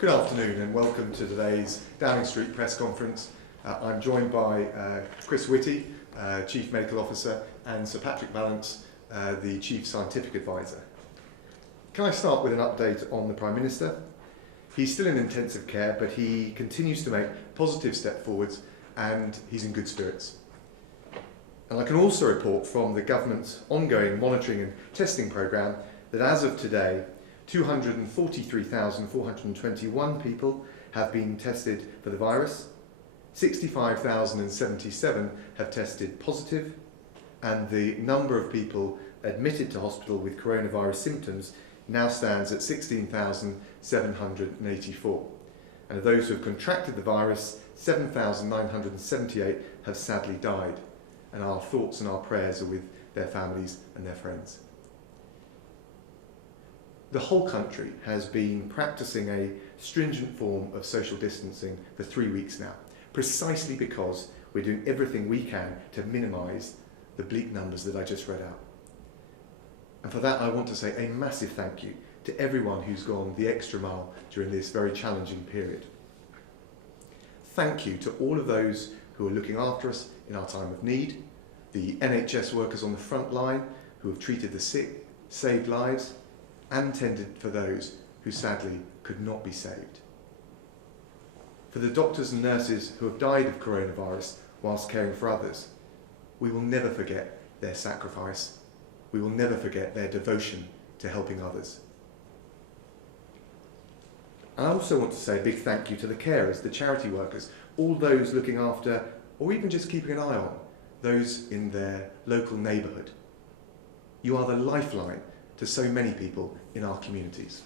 Good afternoon and welcome to today's Downing Street press conference. I'm joined by Chris Whitty, Chief Medical Officer, and Sir Patrick Vallance, the Chief Scientific Adviser. Can I start with an update on the Prime Minister? He's still in intensive care, but he continues to make positive steps forwards and he's in good spirits. And I can also report from the government's ongoing monitoring and testing programme that as of today, 243,421 people have been tested for the virus, 65,077 have tested positive, and the number of people admitted to hospital with coronavirus symptoms now stands at 16,784. And of those who have contracted the virus, 7,978 have sadly died, and our thoughts and our prayers are with their families and their friends. The whole country has been practicing a stringent form of social distancing for 3 weeks now, precisely because we're doing everything we can to minimise the bleak numbers that I just read out. And for that I want to say a massive thank you to everyone who's gone the extra mile during this very challenging period. Thank you to all of those who are looking after us in our time of need, the NHS workers on the front line who have treated the sick, saved lives, and tended for those who sadly could not be saved. For the doctors and nurses who have died of coronavirus whilst caring for others, we will never forget their sacrifice. We will never forget their devotion to helping others. And I also want to say a big thank you to the carers, the charity workers, all those looking after, or even just keeping an eye on, those in their local neighbourhood. You are the lifeline to so many people in our communities.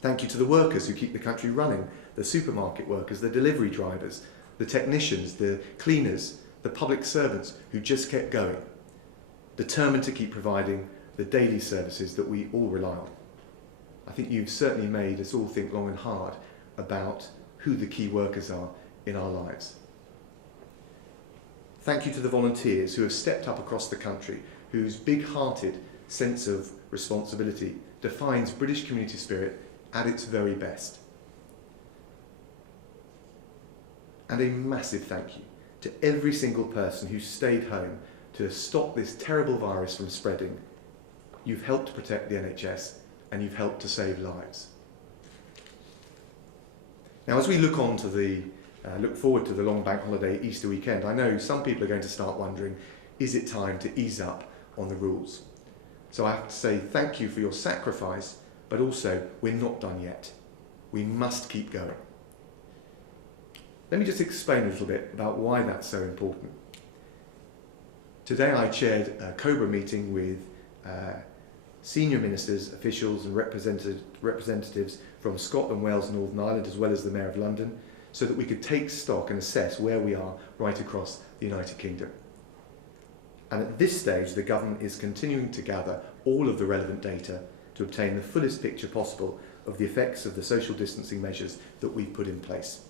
Thank you to the workers who keep the country running, the supermarket workers, the delivery drivers, the technicians, the cleaners, the public servants who just kept going, determined to keep providing the daily services that we all rely on. I think you've certainly made us all think long and hard about who the key workers are in our lives. Thank you to the volunteers who have stepped up across the country, whose big-hearted sense of responsibility defines British community spirit at its very best. And a massive thank you to every single person who stayed home to stop this terrible virus from spreading. You've helped to protect the NHS and you've helped to save lives. Now, as we look forward to the long bank holiday Easter weekend, I know some people are going to start wondering, is it time to ease up on the rules? So I have to say thank you for your sacrifice, but also we're not done yet. We must keep going. Let me just explain a little bit about why that's so important. Today I chaired a COBRA meeting with senior ministers, officials and representatives from Scotland, Wales and Northern Ireland, as well as the Mayor of London, so that we could take stock and assess where we are right across the United Kingdom. And at this stage, the government is continuing to gather all of the relevant data to obtain the fullest picture possible of the effects of the social distancing measures that we've put in place.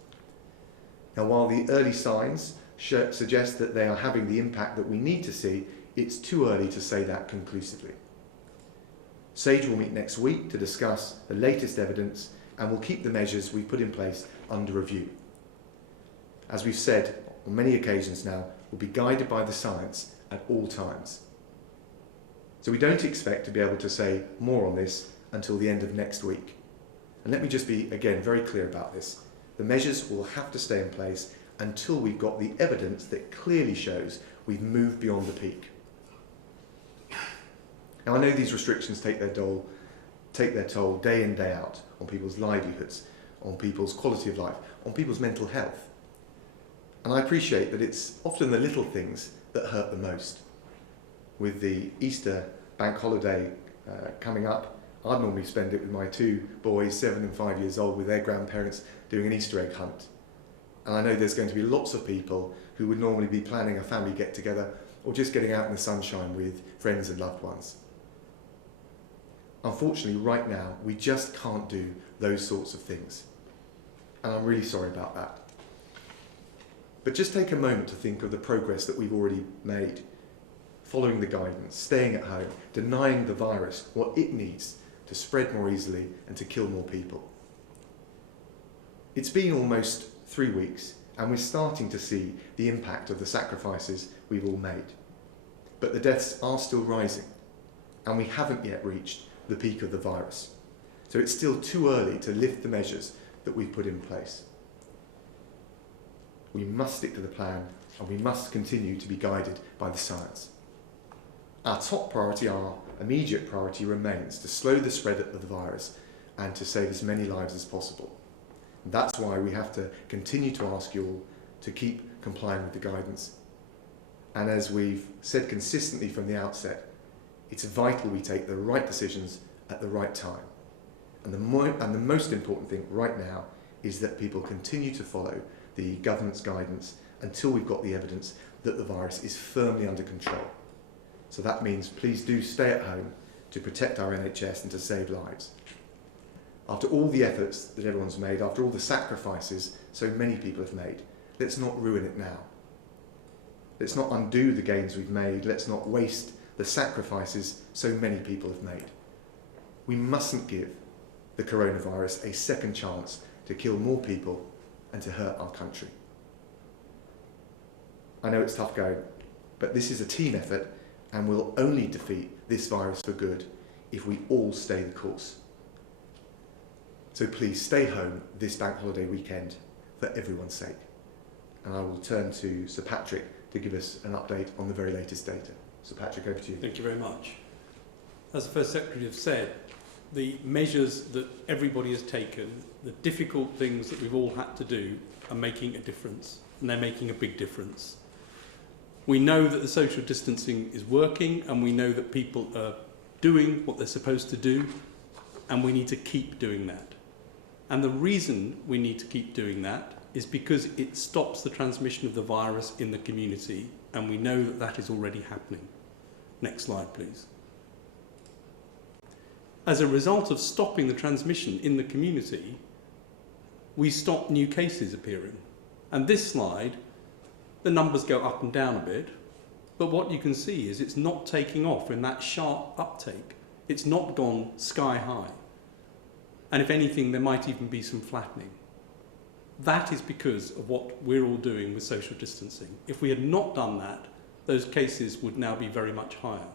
Now, while the early signs suggest that they are having the impact that we need to see, it's too early to say that conclusively. SAGE will meet next week to discuss the latest evidence and will keep the measures we've put in place under review. As we've said on many occasions now, we'll be guided by the science at all times. So we don't expect to be able to say more on this until the end of next week. And let me just be, again, very clear about this. The measures will have to stay in place until we've got the evidence that clearly shows we've moved beyond the peak. Now, I know these restrictions take their toll day in, day out on people's livelihoods, on people's quality of life, on people's mental health. And I appreciate that it's often the little things that hurt the most. With the Easter bank holiday coming up, I'd normally spend it with my two boys, 7 and 5 years old, with their grandparents doing an Easter egg hunt. And I know there's going to be lots of people who would normally be planning a family get-together or just getting out in the sunshine with friends and loved ones. Unfortunately, right now, we just can't do those sorts of things. And I'm really sorry about that. But just take a moment to think of the progress that we've already made. Following the guidance, staying at home, denying the virus what it needs to spread more easily and to kill more people. It's been almost 3 weeks and we're starting to see the impact of the sacrifices we've all made. But the deaths are still rising and we haven't yet reached the peak of the virus. So it's still too early to lift the measures that we've put in place. We must stick to the plan and we must continue to be guided by the science. Our top priority, our immediate priority, remains to slow the spread of the virus and to save as many lives as possible. And that's why we have to continue to ask you all to keep complying with the guidance. And as we've said consistently from the outset, it's vital we take the right decisions at the right time. And the most important thing right now is that people continue to follow the government's guidance until we've got the evidence that the virus is firmly under control. So that means please do stay at home to protect our NHS and to save lives. After all the efforts that everyone's made, after all the sacrifices so many people have made, let's not ruin it now. Let's not undo the gains we've made. Let's not waste the sacrifices so many people have made. We mustn't give the coronavirus a second chance to kill more people and to hurt our country. I know it's tough going, but this is a team effort and we'll only defeat this virus for good if we all stay the course. So please stay home this bank holiday weekend for everyone's sake. And I will turn to Sir Patrick to give us an update on the very latest data. Sir Patrick, over to you. Thank you very much. As the First Secretary has said, the measures that everybody has taken, the difficult things that we've all had to do, are making a difference, and they're making a big difference. We know that the social distancing is working, and we know that people are doing what they're supposed to do, and we need to keep doing that. And the reason we need to keep doing that is because it stops the transmission of the virus in the community, and we know that that is already happening. Next slide, please. As a result of stopping the transmission in the community, we stop new cases appearing. And this slide, the numbers go up and down a bit, but what you can see is it's not taking off in that sharp uptake. It's not gone sky high. And if anything, there might even be some flattening. That is because of what we're all doing with social distancing. If we had not done that, those cases would now be very much higher.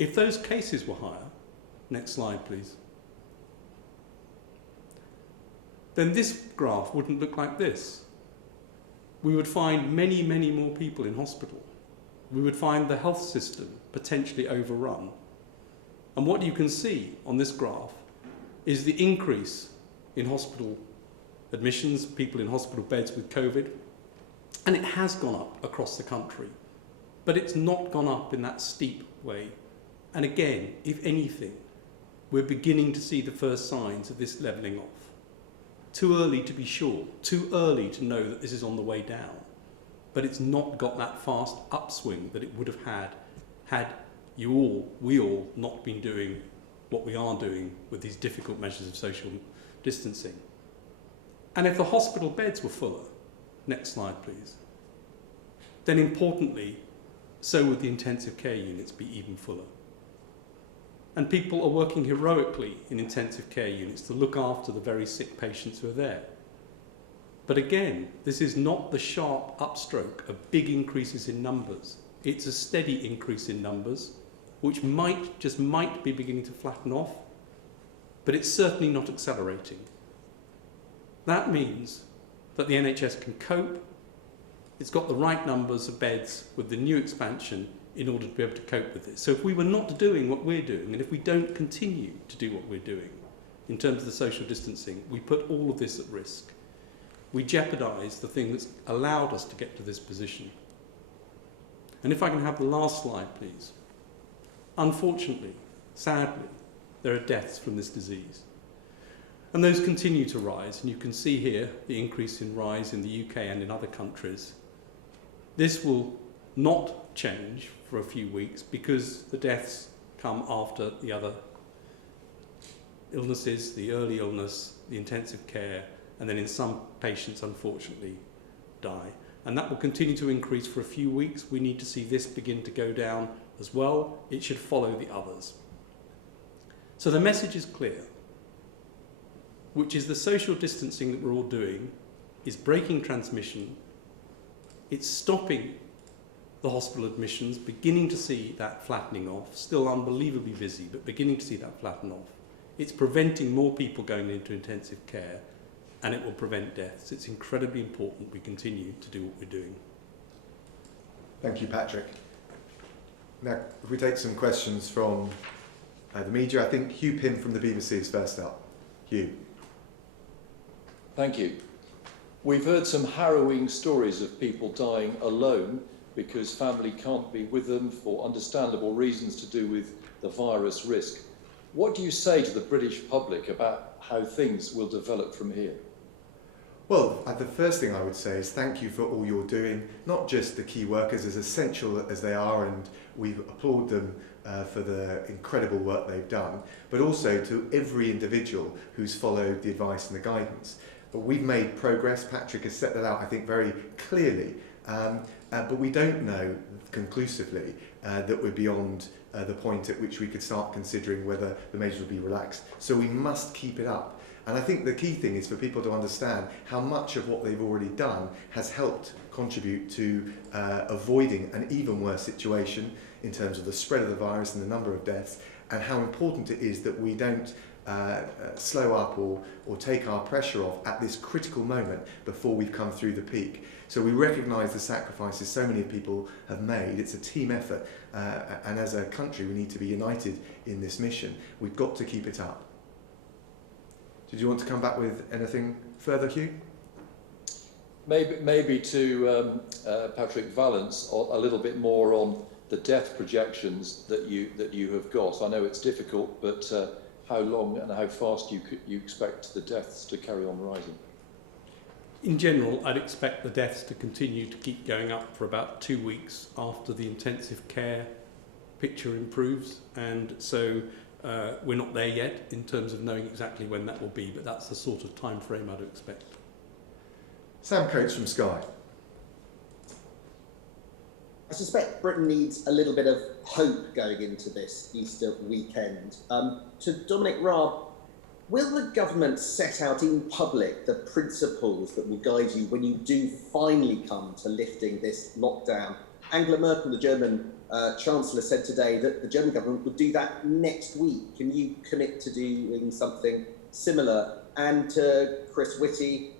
If those cases were higher, next slide please, then this graph wouldn't look like this. We would find many, many more people in hospital. We would find the health system potentially overrun. And what you can see on this graph is the increase in hospital admissions, people in hospital beds with COVID, and it has gone up across the country, but it's not gone up in that steep way. And again, if anything, we're beginning to see the first signs of this levelling off. Too early to be sure, too early to know that this is on the way down, but it's not got that fast upswing that it would have had we all not been doing what we are doing with these difficult measures of social distancing. And if the hospital beds were fuller, next slide please, then importantly, so would the intensive care units be even fuller. And people are working heroically in intensive care units to look after the very sick patients who are there. But again, this is not the sharp upstroke of big increases in numbers. It's a steady increase in numbers, which just might be beginning to flatten off, but it's certainly not accelerating. That means that the NHS can cope. It's got the right numbers of beds with the new expansion in order to be able to cope with this. So if we were not doing what we're doing, and if we don't continue to do what we're doing in terms of the social distancing, we put all of this at risk. We jeopardise the thing that's allowed us to get to this position. And if I can have the last slide, please. Unfortunately, sadly, there are deaths from this disease. And those continue to rise, and you can see here the increase in rise in the UK and in other countries. This will not change for a few weeks because the deaths come after the other illnesses, the early illness, the intensive care, and then in some patients, unfortunately, die. And that will continue to increase for a few weeks. We need to see this begin to go down as well. It should follow the others. So the message is clear. which is the social distancing that we're all doing, is breaking transmission. It's stopping the hospital admissions, beginning to see that flattening off, still unbelievably busy, but beginning to see that flatten off. It's preventing more people going into intensive care, and it will prevent deaths. It's incredibly important we continue to do what we're doing. Thank you, Patrick. Now, if we take some questions from the media, I think Hugh Pym from the BBC is first up. Hugh. Thank you. We've heard some harrowing stories of people dying alone because family can't be with them for understandable reasons to do with the virus risk. What do you say to the British public about how things will develop from here? Well, the first thing I would say is thank you for all you're doing, not just the key workers, as essential as they are, and we applaud them for the incredible work they've done, but also to every individual who's followed the advice and the guidance. But we've made progress. Patrick has set that out, I think, very clearly, but we don't know conclusively that we're beyond the point at which we could start considering whether the measures will be relaxed. So we must keep it up. And I think the key thing is for people to understand how much of what they've already done has helped contribute to avoiding an even worse situation in terms of the spread of the virus and the number of deaths, and how important it is that we don't slow up or take our pressure off at this critical moment before we've come through the peak. So we recognise the sacrifices so many people have made. It's a team effort, and as a country we need to be united in this mission. We've got to keep it up. Did you want to come back with anything further, Hugh? Maybe to Patrick Vallance a little bit more on the death projections that you have got. I know it's difficult, but how long and how fast you expect the deaths to carry on rising? In general, I'd expect the deaths to continue to keep going up for about 2 weeks after the intensive care picture improves, and so we're not there yet in terms of knowing exactly when that will be, but that's the sort of time frame I'd expect. Sam Coates from Sky. I suspect Britain needs a little bit of hope going into this Easter weekend. To Dominic Raab, will the government set out in public the principles that will guide you when you do finally come to lifting this lockdown? Angela Merkel, the German Chancellor, said today that the German government would do that next week. Can you commit to doing something similar? And to Chris Whitty,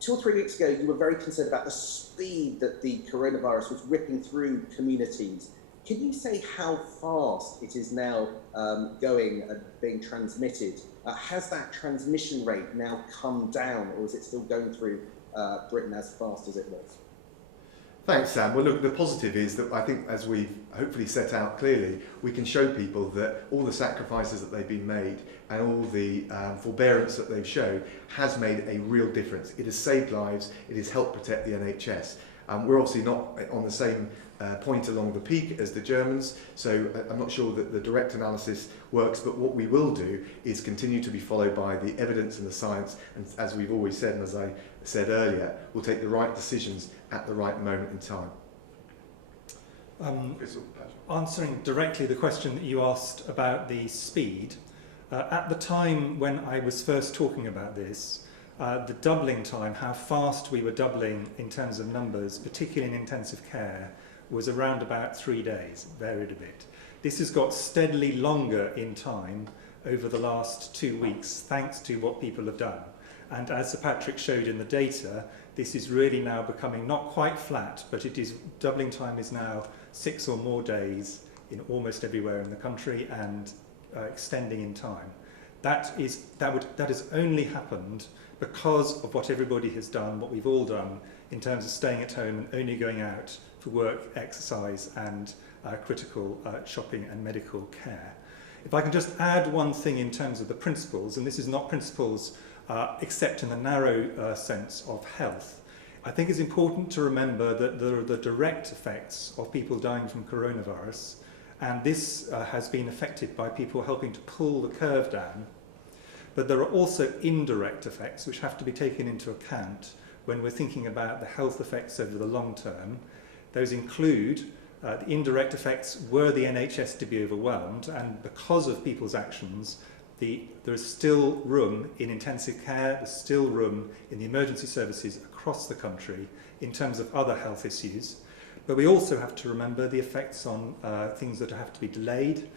2 or 3 weeks ago, you were very concerned about the speed that the coronavirus was ripping through communities. Can you say how fast it is now going and being transmitted? Has that transmission rate now come down, or is it still going through Britain as fast as it was? Thanks, Sam. Well, look, the positive is that I think, as we've hopefully set out clearly, we can show people that all the sacrifices that they've been made and all the forbearance that they've shown has made a real difference. It has saved lives. It has helped protect the NHS. We're obviously not on the same point along the peak as the Germans, so I'm not sure that the direct analysis works, but what we will do is continue to be followed by the evidence and the science, and as we've always said, and as I said earlier, we'll take the right decisions at the right moment in time. Answering directly the question that you asked about the speed, at the time when I was first talking about this, the doubling time, how fast we were doubling in terms of numbers, particularly in intensive care, was around about 3 days, varied a bit. This has got steadily longer in time over the last 2 weeks, thanks to what people have done. And as Sir Patrick showed in the data, this is really now becoming not quite flat, but it is doubling time is now 6 or more days in almost everywhere in the country, and extending in time. That has only happened because of what everybody has done, what we've all done in terms of staying at home and only going out for work, exercise and critical shopping and medical care. If I can just add one thing in terms of the principles, and this is not principles except in the narrow sense of health. I think it's important to remember that there are the direct effects of people dying from coronavirus, and this has been affected by people helping to pull the curve down. But there are also indirect effects which have to be taken into account when we're thinking about the health effects over the long term. Those include the indirect effects were the NHS to be overwhelmed, and because of people's actions, there is still room in intensive care, there's still room in the emergency services across the country in terms of other health issues. But we also have to remember the effects on things that have to be delayed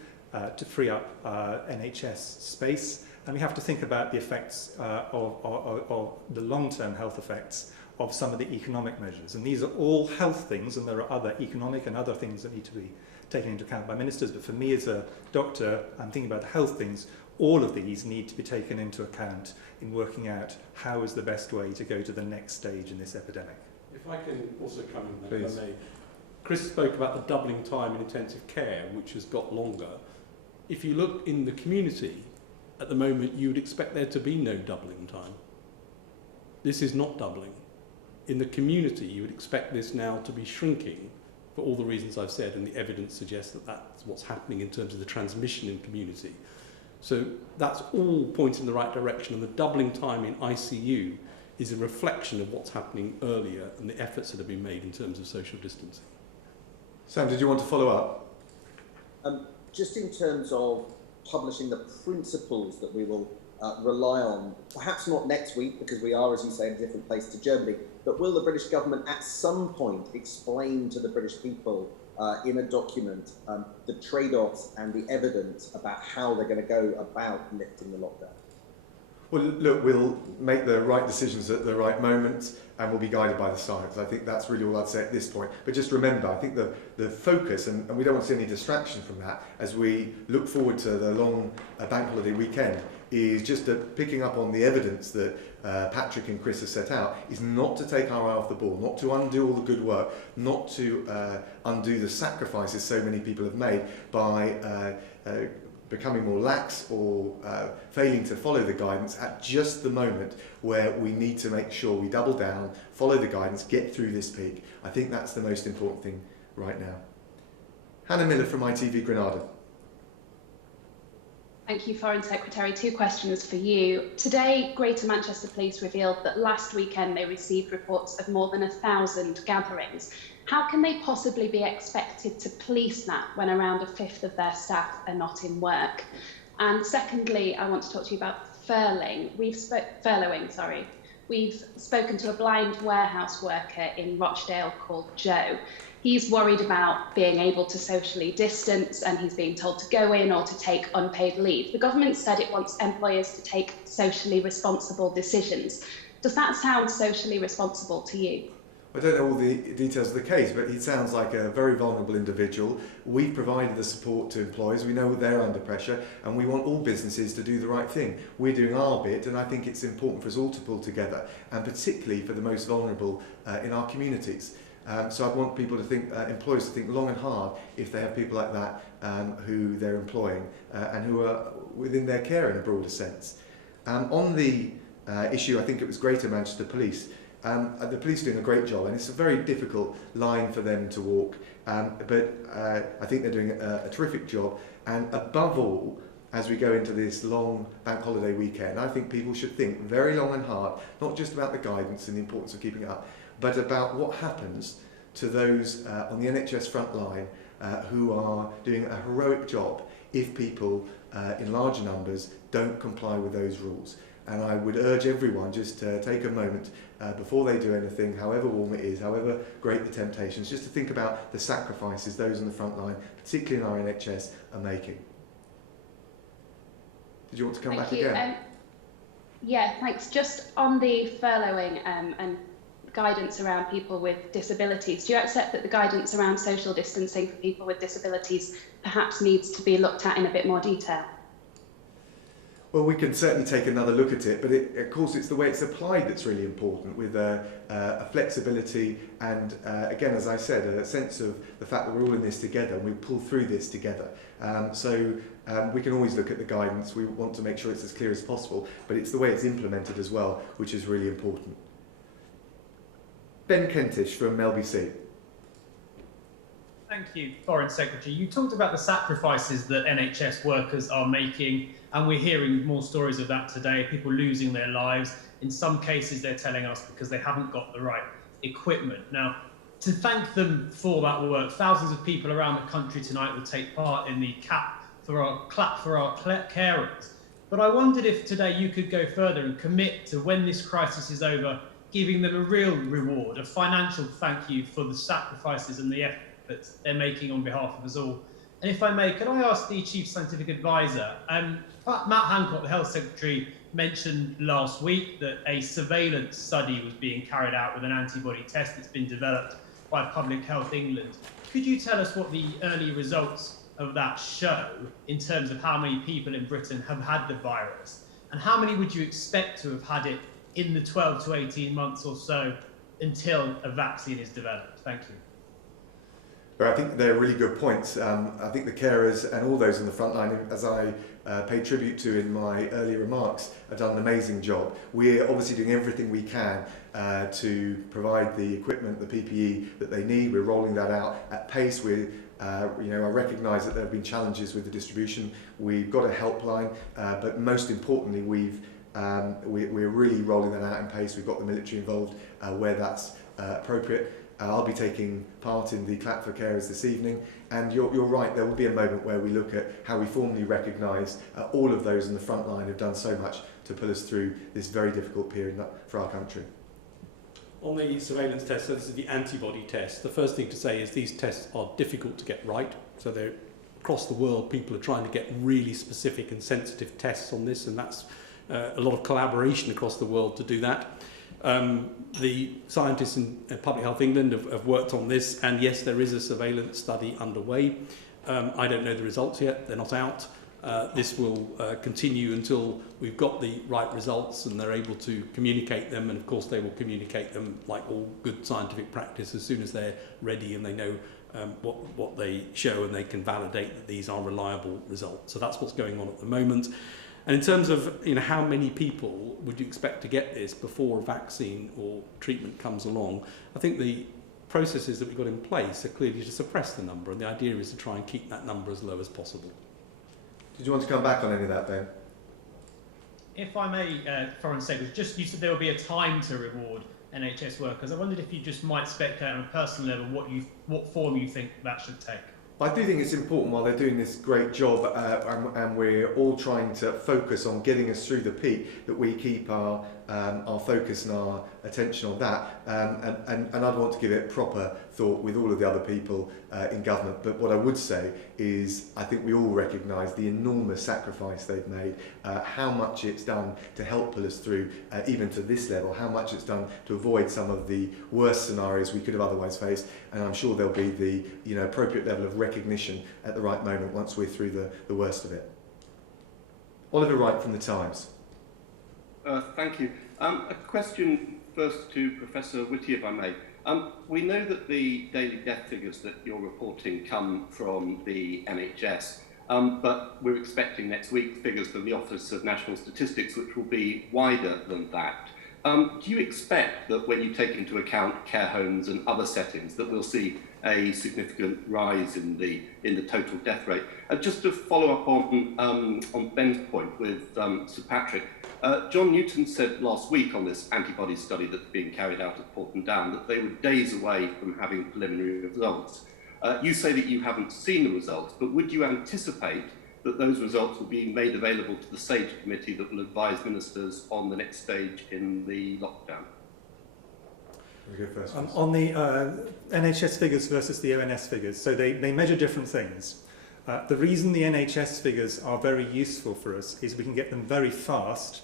to free up NHS space. And we have to think about the effects of the long-term health effects of some of the economic measures. And these are all health things, and there are other economic and other things that need to be taken into account by ministers. But for me as a doctor, I'm thinking about the health things. All of these need to be taken into account in working out how is the best way to go to the next stage in this epidemic. If I can also come in there, Please. if I may. Chris spoke about the doubling time in intensive care, which has got longer. If you look in the community, at the moment, you would expect there to be no doubling time. This is not doubling. In the community, you would expect this now to be shrinking for all the reasons I've said, and the evidence suggests that that's what's happening in terms of the transmission in community. So that's all pointing in the right direction, and the doubling time in ICU is a reflection of what's happening earlier and the efforts that have been made in terms of social distancing. Sam, did you want to follow up? Just in terms of publishing the principles that we will rely on, perhaps not next week because we are, as you say, in a different place to Germany, but will the British government at some point explain to the British people in a document the trade-offs and the evidence about how they're going to go about lifting the lockdown? Well, look, we'll make the right decisions at the right moment and we'll be guided by the science. I think that's really all I'd say at this point. But just remember, I think the focus, and we don't want to see any distraction from that, as we look forward to the long bank holiday weekend, is just picking up on the evidence that Patrick and Chris have set out, is not to take our eye off the ball, not to undo all the good work, not to undo the sacrifices so many people have made by becoming more lax or failing to follow the guidance at just the moment where we need to make sure we double down, follow the guidance, get through this peak. I think that's the most important thing right now. Hannah Miller from ITV Granada. Thank you, Foreign Secretary. 2 questions for you. Today, Greater Manchester Police revealed that last weekend they received reports of more than 1,000 gatherings. How can they possibly be expected to police that when around 1/5 of their staff are not in work? And secondly, I want to talk to you about furloughing. We've spoken to a blind warehouse worker in Rochdale called Joe. He's worried about being able to socially distance, and he's being told to go in or to take unpaid leave. The government said it wants employers to take socially responsible decisions. Does that sound socially responsible to you? I don't know all the details of the case, but he sounds like a very vulnerable individual. We've provided the support to employers. We know they're under pressure, and we want all businesses to do the right thing. We're doing our bit, and I think it's important for us all to pull together, and particularly for the most vulnerable in our communities. So I want people to think, employers to think long and hard if they have people like that who they're employing and who are within their care in a broader sense. On the issue, I think it was Greater Manchester Police. The police are doing a great job, and it's a very difficult line for them to walk, but I think they're doing a terrific job. And above all, as we go into this long bank holiday weekend, I think people should think very long and hard, not just about the guidance and the importance of keeping it up, but about what happens to those on the NHS front line who are doing a heroic job if people in larger numbers don't comply with those rules. And I would urge everyone just to take a moment before they do anything, however warm it is, however great the temptations, just to think about the sacrifices those on the front line, particularly in our NHS, are making. Did you want to come back again? Yeah, thanks. Just on the furloughing and guidance around people with disabilities, do you accept that the guidance around social distancing for people with disabilities perhaps needs to be looked at in a bit more detail? Well, we can certainly take another look at it, but of course it's the way it's applied that's really important, with a flexibility and, again, as I said, a sense of the fact that we're all in this together and we pull through this together. So we can always look at the guidance. We want to make sure it's as clear as possible, but it's the way it's implemented as well, which is really important. Ben Kentish from LBC. Thank you, Foreign Secretary. You talked about the sacrifices that NHS workers are making, and we're hearing more stories of that today, people losing their lives. In some cases, they're telling us because they haven't got the right equipment. Now, to thank them for that work, thousands of people around the country tonight will take part in the clap for our carers. But I wondered if today you could go further and commit to, when this crisis is over, giving them a real reward, a financial thank you for the sacrifices and the efforts they're making on behalf of us all. And if I may, could I ask the Chief Scientific Adviser, Matt Hancock, the Health Secretary, mentioned last week that a surveillance study was being carried out with an antibody test that's been developed by Public Health England. Could you tell us what the early results of that show in terms of how many people in Britain have had the virus? And how many would you expect to have had it in the 12 to 18 months or so until a vaccine is developed? Thank you. But I think they're really good points. I think the carers and all those in the front line, as I paid tribute to in my earlier remarks, have done an amazing job. We're obviously doing everything we can to provide the equipment, the PPE that they need. We're rolling that out at pace. I recognise that there have been challenges with the distribution. We've got a helpline, but most importantly, we're really rolling that out in pace. We've got the military involved where that's appropriate. I'll be taking part in the clap for carers this evening, and you're right, there will be a moment where we look at how we formally recognise all of those in the front line who've done so much to pull us through this very difficult period for our country. On the surveillance test, so this is the antibody test, the first thing to say is these tests are difficult to get right. So they're, across the world, people are trying to get really specific and sensitive tests on this, and that's a lot of collaboration across the world to do that. The scientists in Public Health England have worked on this, and yes, there is a surveillance study underway. I don't know the results yet, they're not out. This will continue until we've got the right results and they're able to communicate them, and of course they will communicate them like all good scientific practice as soon as they're ready and they know what they show and they can validate that these are reliable results. So that's what's going on at the moment. And in terms of how many people would you expect to get this before a vaccine or treatment comes along, I think the processes that we've got in place are clearly to suppress the number, and the idea is to try and keep that number as low as possible. Did you want to come back on any of that, Ben? If I may, Foreign Secretary, you said there will be a time to reward NHS workers. I wondered if you just might speculate on a personal level what form you think that should take. I do think it's important while they're doing this great job and we're all trying to focus on getting us through the peak, that we keep our focus and our attention on that. And I'd want to give it proper thought with all of the other people in government. But what I would say is I think we all recognise the enormous sacrifice they've made, how much it's done to help pull us through even to this level, how much it's done to avoid some of the worst scenarios we could have otherwise faced. And I'm sure there'll be the appropriate level of recognition at the right moment once we're through the worst of it. Oliver Wright from The Times. Thank you. A question first to Professor Whitty, if I may. We know that the daily death figures that you're reporting come from the NHS, but we're expecting next week figures from the Office of National Statistics, which will be wider than that. Do you expect that when you take into account care homes and other settings that we'll see a significant rise in the total death rate? Just to follow up on Ben's point with Sir Patrick, John Newton said last week on this antibody study that's being carried out at Porton Down that they were days away from having preliminary results. You say that you haven't seen the results, but would you anticipate that those results will be made available to the SAGE committee that will advise ministers on the next stage in the lockdown? On the NHS figures versus the ONS figures, so they measure different things. The reason the NHS figures are very useful for us is we can get them very fast,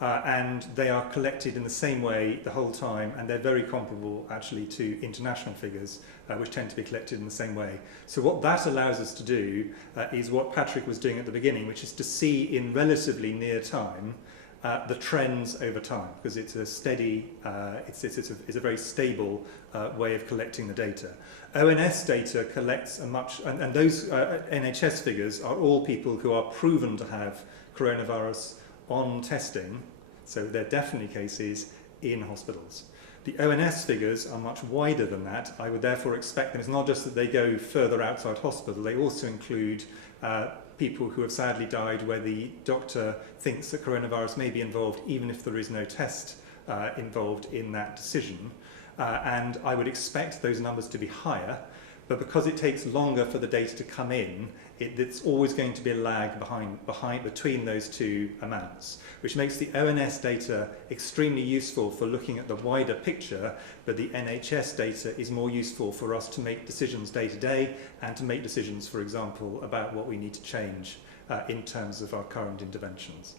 and they are collected in the same way the whole time, and they're very comparable actually to international figures, which tend to be collected in the same way. So what that allows us to do is what Patrick was doing at the beginning, which is to see in relatively near time the trends over time, because it's a steady, it's a very stable way of collecting the data. ONS data collects a much, and those NHS figures are all people who are proven to have coronavirus on testing, so they're definitely cases in hospitals. The ONS figures are much wider than that. I would therefore expect them, it's not just that they go further outside hospital, they also include people who have sadly died where the doctor thinks that coronavirus may be involved even if there is no test involved in that decision. And I would expect those numbers to be higher. But because it takes longer for the data to come in, it's always going to be a lag between those two amounts, which makes the ONS data extremely useful for looking at the wider picture, but the NHS data is more useful for us to make decisions day to day and to make decisions, for example, about what we need to change in terms of our current interventions.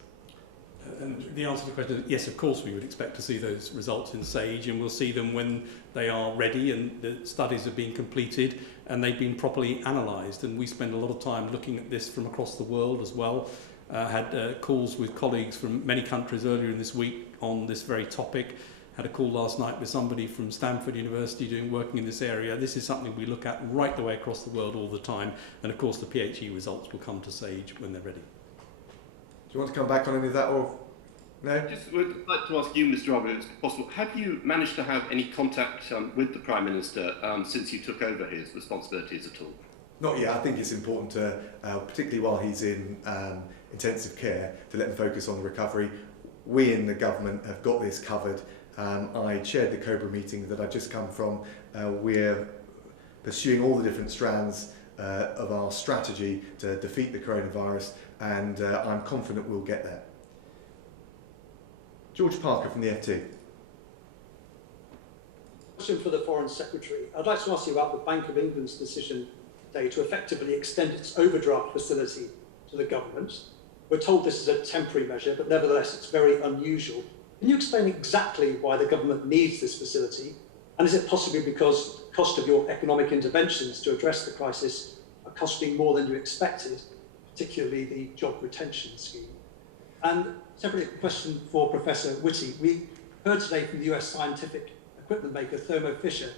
And the answer to the question is yes, of course we would expect to see those results in SAGE, and we'll see them when they are ready and the studies have been completed and they've been properly analysed. And we spend a lot of time looking at this from across the world as well. Had calls with colleagues from many countries earlier in this week on this very topic. Had a call last night with somebody from Stanford University working in this area. This is something we look at right the way across the world all the time. And of course the PHE results will come to SAGE when they're ready. Do you want to come back on any of that, or no? I just would like to ask you, Mr. Raab, if it's possible, have you managed to have any contact with the Prime Minister since you took over his responsibilities at all? Not yet. I think it's important to, particularly while he's in intensive care, to let him focus on the recovery. We in the government have got this covered. I chaired the COBRA meeting that I've just come from. We're pursuing all the different strands of our strategy to defeat the coronavirus, and I'm confident we'll get there. George Parker from the FT. Question for the Foreign Secretary. I'd like to ask you about the Bank of England's decision today to effectively extend its overdraft facility to the government. We're told this is a temporary measure, but nevertheless it's very unusual. Can you explain exactly why the government needs this facility? And is it possibly because the cost of your economic interventions to address the crisis are costing more than you expected, particularly the job retention scheme? And separately, a question for Professor Whitty. We heard today from the US scientific equipment maker Thermo Fisher.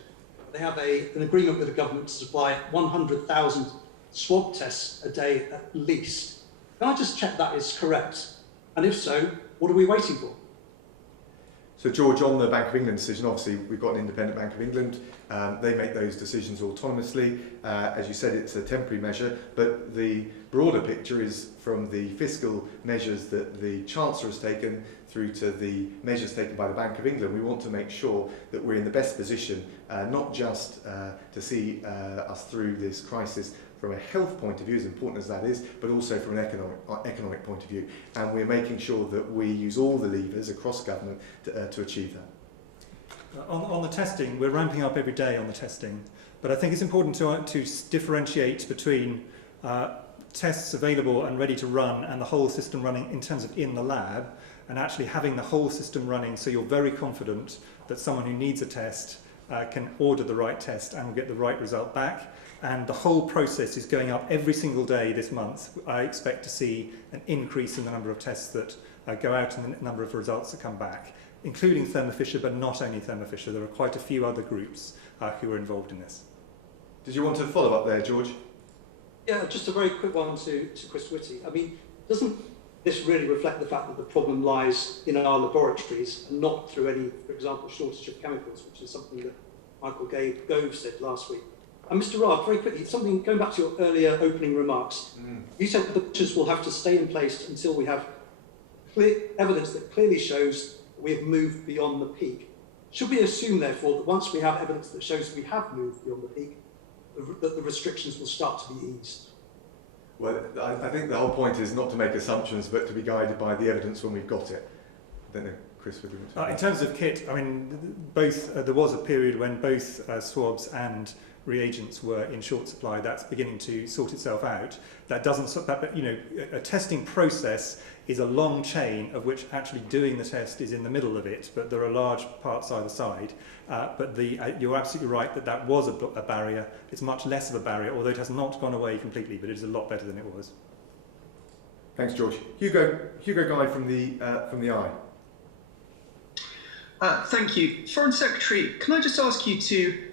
They have an agreement with the government to supply 100,000 swab tests a day at least. Can I just check that is correct? And if so, what are we waiting for? So George, on the Bank of England decision, obviously we've got an independent Bank of England. They make those decisions autonomously. As you said, it's a temporary measure, but the broader picture is from the fiscal measures that the Chancellor has taken through to the measures taken by the Bank of England. We want to make sure that we're in the best position, not just to see us through this crisis from a health point of view, as important as that is, but also from an economic point of view. And we're making sure that we use all the levers across government to achieve that. On the testing, we're ramping up every day on the testing, but I think it's important to differentiate between tests available and ready to run and the whole system running in terms of in the lab, and actually having the whole system running so you're very confident that someone who needs a test can order the right test and will get the right result back. And the whole process is going up every single day this month. I expect to see an increase in the number of tests that go out and the number of results that come back, including Thermo Fisher, but not only Thermo Fisher. There are quite a few other groups who are involved in this. Did you want to follow up there, George? Yeah, just a very quick one to Chris Whitty. I mean, doesn't this really reflect the fact that the problem lies in our laboratories and not through any, for example, shortage of chemicals, which is something that Michael Gove said last week? And Mr. Raab, very quickly, something going back to your earlier opening remarks. You said that the measures will have to stay in place until we have clear evidence that clearly shows that we have moved beyond the peak. Should we assume, therefore, that once we have evidence that shows we have moved beyond the peak, that the restrictions will start to be eased? Well, I think the whole point is not to make assumptions, but to be guided by the evidence when we've got it. I don't know, Chris, what do you want to in terms of kit, I mean, both there was a period when both swabs and reagents were in short supply. That's beginning to sort itself out. That doesn't, but you know, a testing process is a long chain of which actually doing the test is in the middle of it, but there are large parts either side. But you're absolutely right that that was a barrier. It's much less of a barrier, although it has not gone away completely, but it is a lot better than it was. Thanks, George. Hugo Guy from the Eye. Thank you. Foreign Secretary, can I just ask you to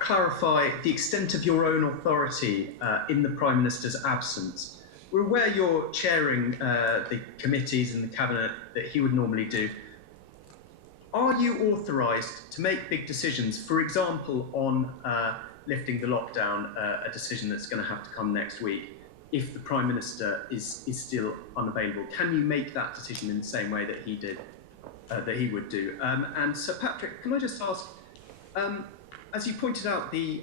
clarify the extent of your own authority in the Prime Minister's absence? We're aware you're chairing the committees in the Cabinet that he would normally do. Are you authorised to make big decisions, for example, on lifting the lockdown, a decision that's going to have to come next week, if the Prime Minister is still unavailable? Can you make that decision in the same way that he did, that he would do? And Sir Patrick, can I just ask, as you pointed out, the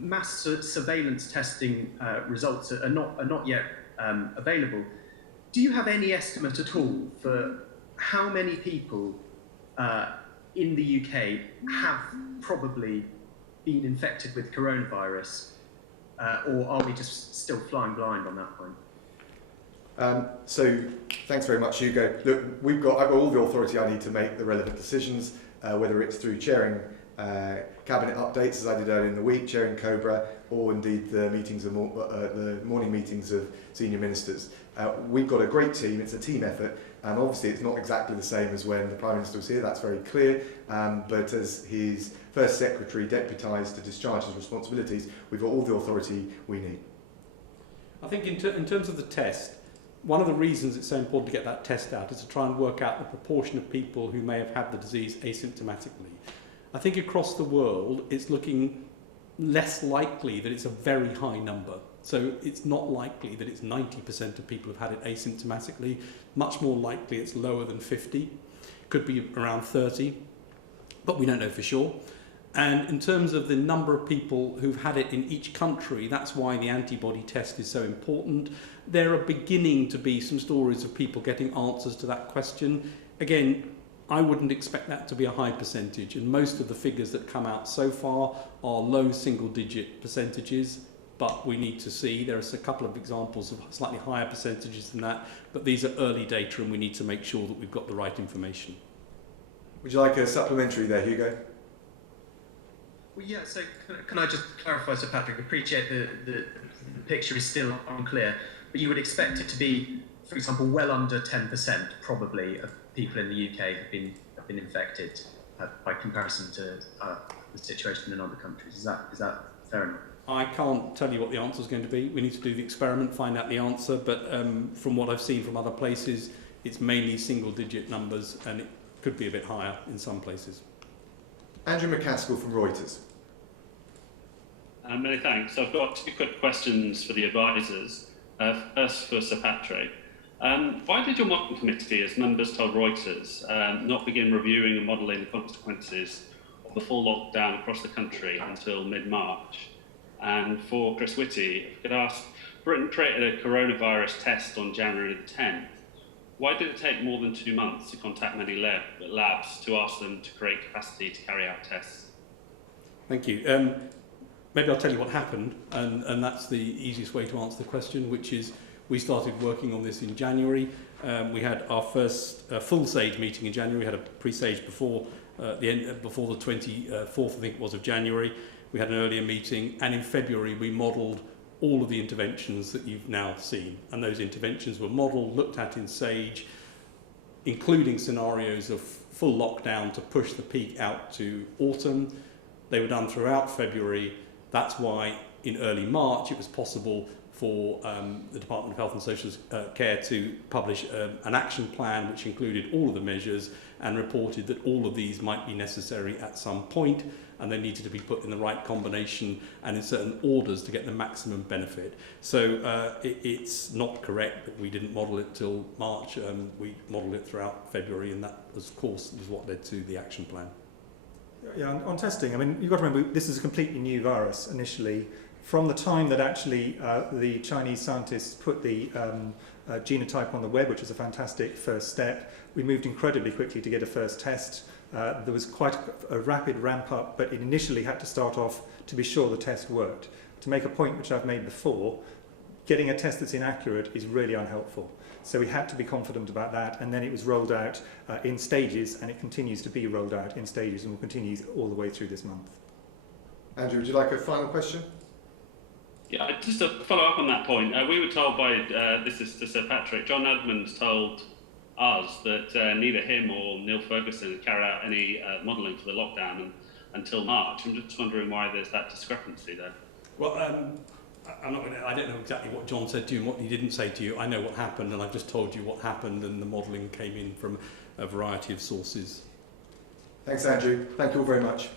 mass surveillance testing results are not yet available. Do you have any estimate at all for how many people in the UK have probably been infected with coronavirus, or are we just still flying blind on that point? So thanks very much, Hugo. Look, I've got all the authority I need to make the relevant decisions, whether it's through chairing cabinet updates, as I did earlier in the week, chairing COBRA, or indeed the meetings of the morning meetings of senior ministers. We've got a great team. It's a team effort, and obviously it's not exactly the same as when the Prime Minister was here. That's very clear. But as his First Secretary deputised to discharge his responsibilities, we've got all the authority we need. I think in terms of the test, one of the reasons it's so important to get that test out is to try and work out the proportion of people who may have had the disease asymptomatically. I think across the world it's looking less likely that it's a very high number. So it's not likely that it's 90% of people who've had it asymptomatically. Much more likely it's lower than 50. Could be around 30, but we don't know for sure. And in terms of the number of people who've had it in each country, that's why the antibody test is so important. There are beginning to be some stories of people getting answers to that question. Again, I wouldn't expect that to be a high percentage, and most of the figures that come out so far are low single-digit percentages, but we need to see. There are a couple of examples of slightly higher percentages than that, but these are early data and we need to make sure that we've got the right information. Would you like a supplementary there, Hugo? Well, yeah, so can I just clarify, Sir Patrick? Appreciate the picture is still unclear, but you would expect it to be, for example, well under 10% probably of people in the UK have been infected by comparison to the situation in other countries. Is that fair enough? I can't tell you what the answer is going to be. We need to do the experiment, find out the answer, but from what I've seen from other places, it's mainly single-digit numbers, and it could be a bit higher in some places. Andrew McCaskill from Reuters. Many thanks. I've got two quick questions for the advisors. First for Sir Patrick. Why did your modelling committee, as members told Reuters, not begin reviewing and modelling the consequences of the full lockdown across the country until mid-March? And for Chris Whitty, if I could ask, Britain created a coronavirus test on January the 10th. Why did it take more than 2 months to contact many labs to ask them to create capacity to carry out tests? Thank you. Maybe I'll tell you what happened, and that's the easiest way to answer the question, which is we started working on this in January. We had our first full SAGE meeting in January. We had a pre-SAGE before the 24th, I think it was, of January. We had an earlier meeting, and in February we modelled all of the interventions that you've now seen. And those interventions were modelled, looked at in SAGE, including scenarios of full lockdown to push the peak out to autumn. They were done throughout February. That's why in early March it was possible for the Department of Health and Social Care to publish an action plan which included all of the measures and reported that all of these might be necessary at some point, and they needed to be put in the right combination and in certain orders to get the maximum benefit. So it's not correct that we didn't model it till March. We modelled it throughout February, and that, of course, is what led to the action plan. Yeah, on testing, I mean, you've got to remember, this is a completely new virus initially. From the time that actually the Chinese scientists put the genotype on the web, which was a fantastic first step, we moved incredibly quickly to get a first test. There was quite a rapid ramp up, but it initially had to start off to be sure the test worked. To make a point which I've made before, getting a test that's inaccurate is really unhelpful. So we had to be confident about that, and then it was rolled out in stages, and it continues to be rolled out in stages and will continue all the way through this month. Andrew, would you like a final question? Yeah, just to follow up on that point, we were told by, this is to Sir Patrick, John Edmonds told us that neither him or Neil Ferguson had carried out any modelling for the lockdown until March. I'm just wondering why there's that discrepancy there. Well, I don't know exactly what John said to you and what he didn't say to you. I know what happened, and I've just told you what happened, and the modelling came in from a variety of sources. Thanks, Andrew. Thank you all very much.